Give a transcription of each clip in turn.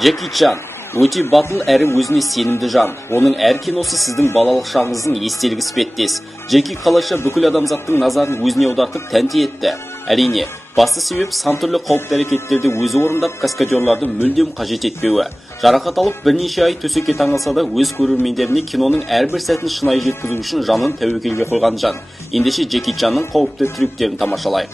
Джеки Чан өте батыл әрі өзіне сенімді жан. Оның әр киносы сіздің балалық шағыңыздың естелік іспеттес. Джеки қалайша бүкіл адамзаттың назарын өзіне аудартып тәнті етті. Әрине, басты себеп сан түрлі қауіпті әрекеттерді өзі орындап, каскадерларды мүлдем қажет етпеуі. Жарақат алып бірнеше ай төсекке таңылса да өз көрермендеріне киноның әрбір сәтін шынайы жеткізу үшін жанын тәуекелге қойған жан. Ендеше Джеки Чанның қауіпті трюктерін тамашалайық.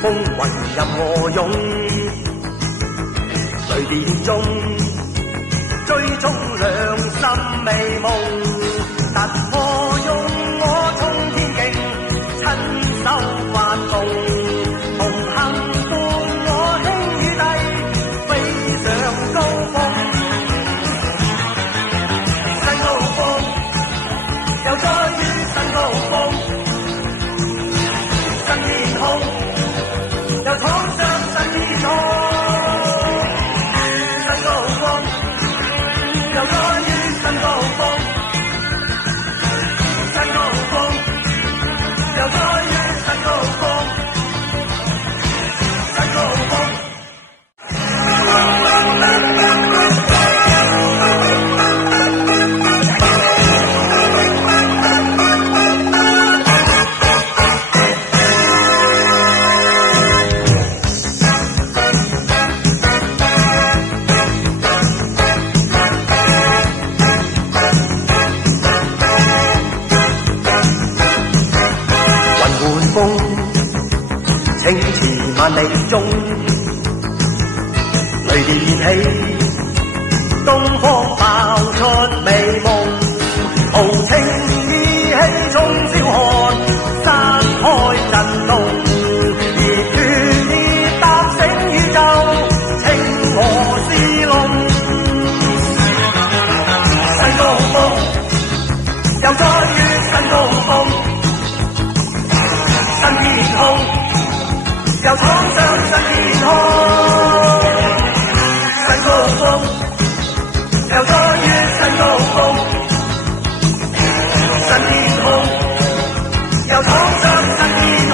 風雲任我湧，雷電中追蹤良心美夢，突破用我衝天徑，親手發動，同行伴我輕與低，飛上高峰，新高峰，又再於新高峰，新天空。又闖上新天空，新高峰，又再於新高峰，新高峰，又再於新高峰，新高峰。清池萬里中，雷電起，東方爆出美夢，豪情意氣衝霄漢，山開震動，熱血已踏醒宇宙，稱我是龍，新高峰，又再於新高峰，新天空。又闖上新天空，新高峰，又再於新高峰，新天空，又闖上新天空。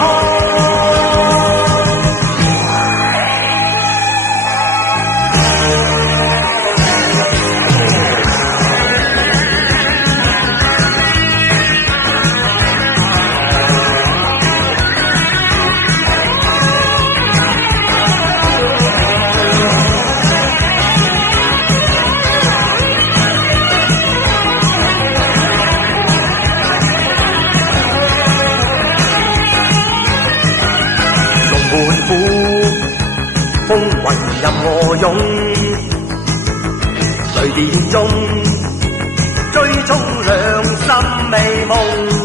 風雲任我湧，雷電中追蹤良心美夢。